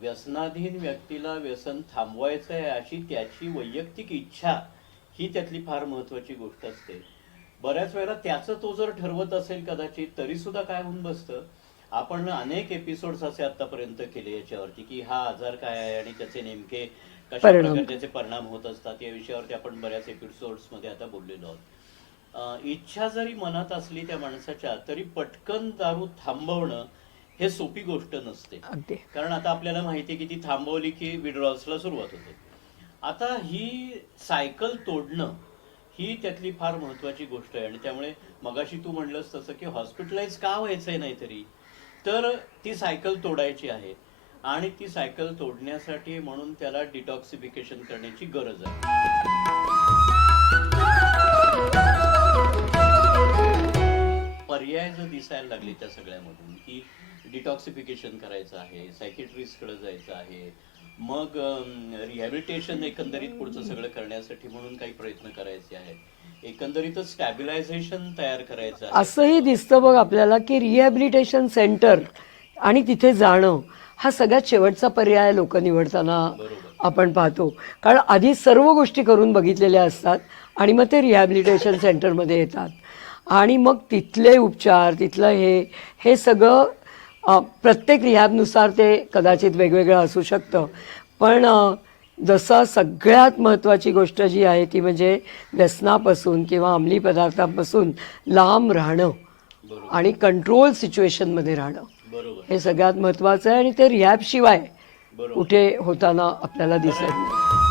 व्यसनाधीन व्यक्तीला व्यसन थांबवायचं आहे अशी त्याची वैयक्तिक इच्छा ही त्यातली फार महत्वाची गोष्ट असते. बऱ्याच वेळेला त्याचं तो जर ठरवत असेल कदाचित तरी सुद्धा काय होऊन बसतं? आपण अनेक एपिसोड्स असे आतापर्यंत केले याच्यावरती की हा आजार काय आहे आणि त्याचे नेमके कशा. प्रकारे त्याचे परिणाम होत असतात या विषयावरती आपण बऱ्याच एपिसोड्समध्ये आता बोललेलो आहोत. इच्छा जरी मनात असली त्या माणसाच्या तरी पटकन दारू थांबवणं हे सोपी गोष्ट नसते. अगदी. कारण आता आपल्याला माहिती आहे की ती थांबवली की विड्रॉल्सला सुरुवात होते. आता ही सायकल तोडणं ही त्यातली फार महत्वाची गोष्ट आहे. आणि त्यामुळे मगाशी तू म्हणलंस तसं की हॉस्पिटलाइज का व्हायचंय नाहीतरी? तर ती सायकल तोडायची आहे. आणि ती सायकल तोडण्यासाठी म्हणून त्याला डिटॉक्सिफिकेशन करण्याची गरज आहे. पर्याय जर दिसायला लागले त्या सगळ्यामधून की डिटॉक्सिफिकेशन करायचं आहे सायकेट्रिस्टकडे जायचं आहे. मग रिहॅबिलिटेशन एकंदरीत पुढचं सगळं करण्यासाठी म्हणून काही प्रयत्न करायचे आहेत. एकंदरीतच स्टॅबिलायझेशन तयार करायचं आहे. असंही दिसतं बघ आपल्याला की रिहॅबिलिटेशन सेंटर आणि तिथे जाणं हा सगळ्यात शेवटचा पर्याय लोक निवडताना आपण पाहतो. कारण आधी सर्व गोष्टी करून बघितलेल्या असतात आणि मग ते रिहॅबिलिटेशन सेंटरमध्ये येतात. आणि मग तिथले उपचार तिथलं हे हे सगळं प्रत्येक रिहॅबनुसार ते कदाचित वेगवेगळं असू शकतं. पण जसं सगळ्यात महत्त्वाची गोष्ट जी आहे ती म्हणजे व्यसनापासून किंवा अंमली पदार्थापासून लांब राहणं आणि कंट्रोल सिच्युएशनमध्ये राहणं. हे सगळ्यात महत्त्वाचं आहे आणि ते रिहॅबशिवाय कुठे होताना आपल्याला दिसत नाही.